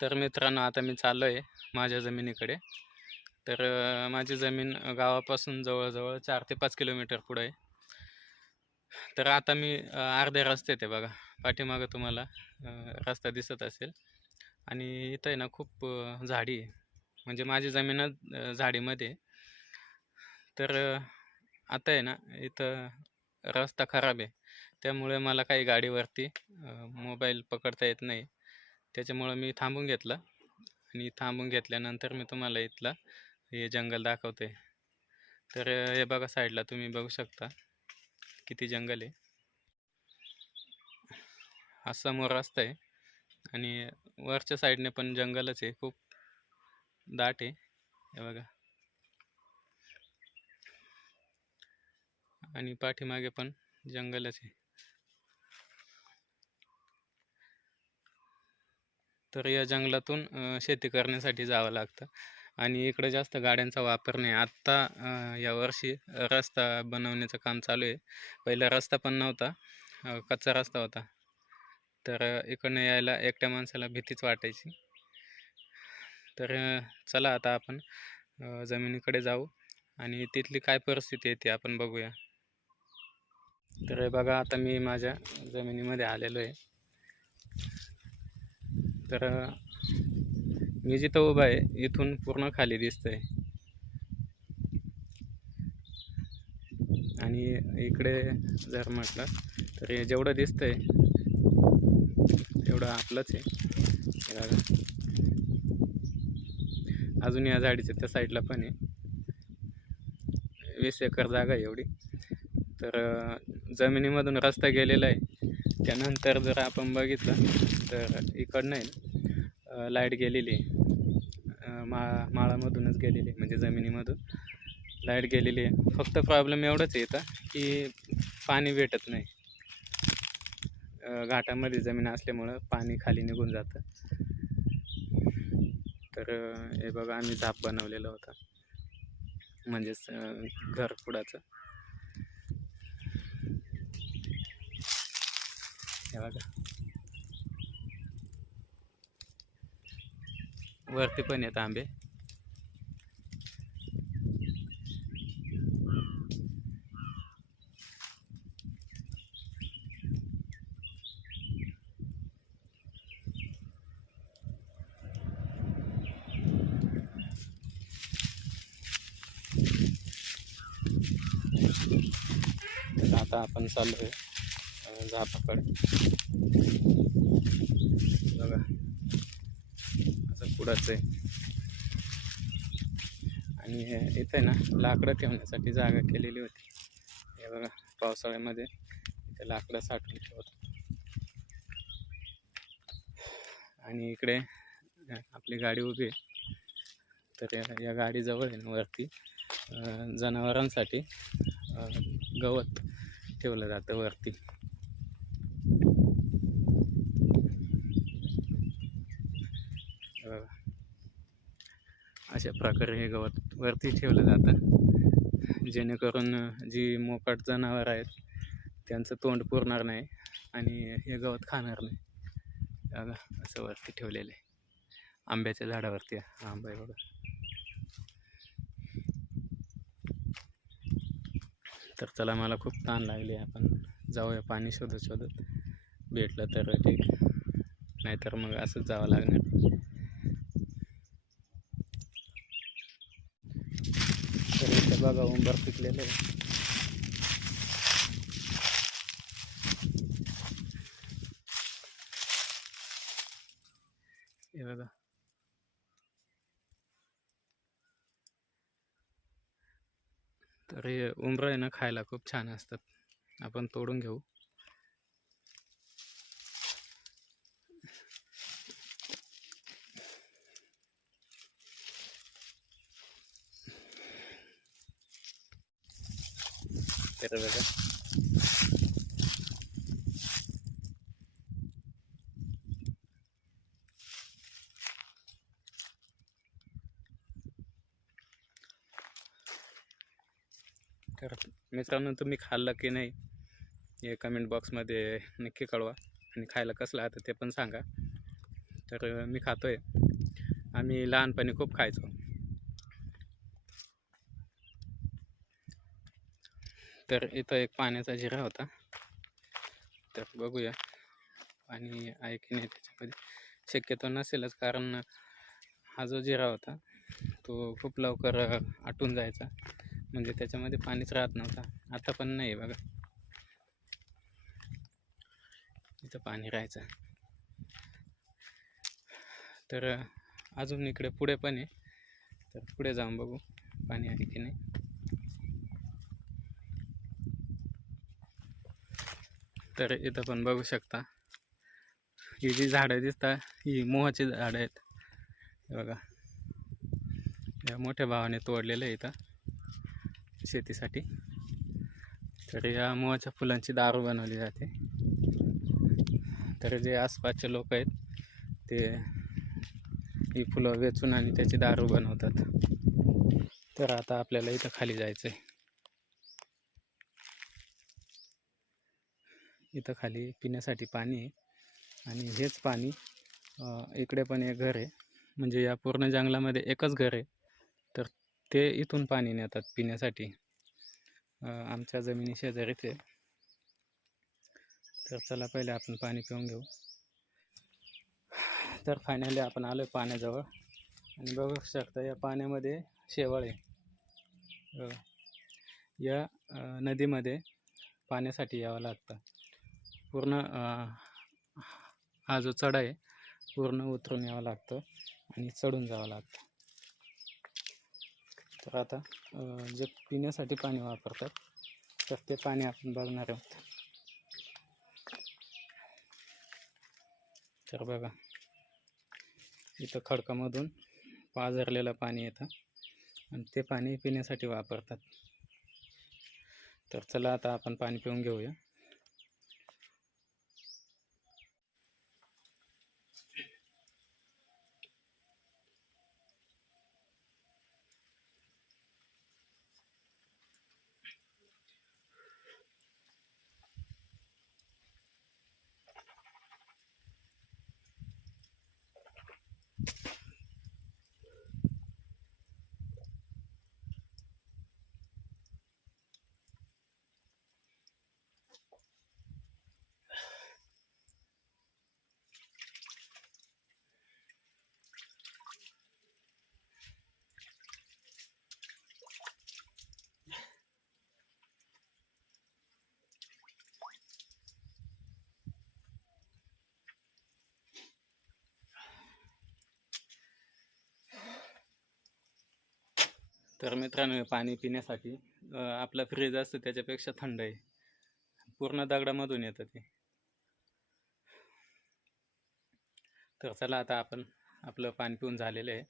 तर मित्रांनो आता मी चाललो आहे माझ्या जमिनीकडे. तर माझी जमीन गावापासून जवळजवळ चार ते पाच किलोमीटर पुढं आहे. तर आता मी अर्धे अर्ध्या रस्त्यात आहे बघा. पाठीमागं तुम्हाला रस्ता दिसत असेल. आणि इथं आहे ना खूप झाडी आहे. म्हणजे माझी जमीनच झाडीमध्ये आहे. तर आता आहे ना इथं रस्ता खराब आहे. त्यामुळे मला काही गाडीवरती मोबाईल पकडता येत नाही. त्याच्यामुळं मी थांबून घेतलं. आणि थांबून घेतल्यानंतर मी तुम्हाला इथला हे जंगल दाखवते तर हे बघा साईडला तुम्ही बघू शकता किती जंगल आहे. हा समोर रस्ता आहे. आणि वरच्या साईडने पण जंगलच आहे. खूप दाट आहे. हे बघा. आणि पाठीमागे पण जंगलच आहे. तर या जंगलातून शेती करण्यासाठी जावं लागतं. आणि इकडं जास्त गाड्यांचा वापर नाही. आत्ता यावर्षी रस्ता बनवण्याचं काम चालू आहे. पहिला रस्ता पण नव्हता. कच्चा रस्ता होता. तर इकडनं यायला एकट्या माणसाला भीतीच वाटायची. तर चला आता आपण जमिनीकडे जाऊ आणि तिथली काय परिस्थिती आहे ती आपण बघूया. तर हे बघा आता मी माझ्या जमिनीमध्ये आलेलो आहे. तर मी जिथं उभा आहे इथून पूर्ण खाली दिसतंय. आणि इकडे जर म्हटलं तर हे जेवढं दिसतंय एवढं आपलंच आहे. अजून या झाडीच्या त्या साईडला पण आहे. वीस एकर जागा आहे एवढी. तर जमिनीमधून रस्ता गेलेला आहे. त्यानंतर जर आपण बघितलं तर इकडनं आहे लाइट गेलेली आहे. मा माळामधूनच गेलेली आहे म्हणजे जमिनीमधून. लाइट गेलेली आहे. फक्त प्रॉब्लेम एवढंच येतं की पाणी भेटत नाही. घाटामध्ये जमीन असल्यामुळं पाणी खाली निघून जातं. तर हे बघा आम्ही झाप बनवलेलं होतं. म्हणजेच घरपुडाचं घर कुडाचं हे बघा. वरती पण येत आंबे. आता आपण चाललो आहे झापाकड. बघा. असं कुडाचं आहे. आणि इथे ना लाकडं ठेवण्यासाठी जागा केलेली होती. हे बघा पावसाळ्यामध्ये इथे लाकडं साठवून ठेवत. आणि इकडे आपली गाडी उभी आहे. तर या- या गाडीजवळ आहे ना वरती जनावरांसाठी गवत ठेवलं जातं वरती हे बघा अशा प्रकारे हे गवत वरती ठेवलं जातं. जेणेकरून जी मोकाट जनावर आहेत त्यांचं तोंड पुरणार नाही आणि हे गवत खाणार नाही. असं वरती ठेवलेलं आहे. आंब्याच्या झाडावरती आंबा आहे बघा. तर चला मला खूप ताण लागली आपण जाऊया पाणी शोधत शोधत भेटलं तर ठीक. नाहीतर मग असंच जावं लागणार तर इथे बघा उंबर पिकलेलं आहे. हे बघा. तर हे उंबरं आहे ना खायला खूप छान असतात. आपण तोडून घेऊ. तर तर मित्रांनो तुम्ही खाल्लं की नाही हे कमेंट बॉक्समध्ये नक्की कळवा. आणि खायला कसलं आता ते पण सांगा. तर मी मी खातोय. आम्ही लहानपणी खूप खायचो. तर इथं एक पाण्याचा जिरा होता. तर बघूया. पाणी आहे की नाही त्याच्यामध्ये? शक्यतो नसेलच कारण हा जो जिरा होता तो खूप लवकर आटून जायचा. म्हणजे त्याच्यामध्ये पाणीच राहत नव्हता. आता पण नाही आहे बघा. इथं पाणी राहायचं. तर अजून इकडे पुढे पण आहे. तर पुढे जाऊन बघू पाणी आहे की नाही. तर इथं पण बघू शकता. ही जी झाडं दिसतात ही मोहाची झाडं आहेत. बघा. या मोठ्या भावाने तोडलेलं आहे इथं शेतीसाठी. तर या मोहाच्या फुलांची दारू बनवली जाते. तर जे आसपासचे लोक आहेत ते ही फुलं वेचून आणि त्याची दारू बनवतात. तर आता आपल्याला इथं खाली जायचं आहे इथं खाली पिण्यासाठी पाणी आहे. आणि हेच पाणी इकडे पण एक घर आहे. म्हणजे या पूर्ण जंगलामध्ये एकच घर आहे. तर ते इथून पाणी नेतात पिण्यासाठी. आमच्या जमिनी शेजारी ते तर चला पहिले आपण पाणी पिऊन घेऊ. तर फायनली आपण आलो आहे पाण्याजवळ. आणि बघू शकता या पाण्यामध्ये शेवाळ आहे. या नदीमध्ये पाण्यासाठी यावं लागतं. पूर्ण हा जो चढा आहे पूर्ण उतरून यावं लागतं आणि चढून जावं लागतं. तर आता जे पिण्यासाठी पाणी वापरतात तर ते पाणी आपण बघणार आहोत. तर बघा इथं खडकामधून पाझरलेलं पाणी येतं आणि ते पाणी पिण्यासाठी वापरतात. तर चला आता आपण पाणी पिऊन घेऊया. तर मित्रांनो हे पाणी पिण्यासाठी आपला फ्रीज असतं त्याच्यापेक्षा थंड आहे. पूर्ण दगडामधून येतं ते. तर चला आता आपण आपलं पाणी पिऊन झालेलं आहे.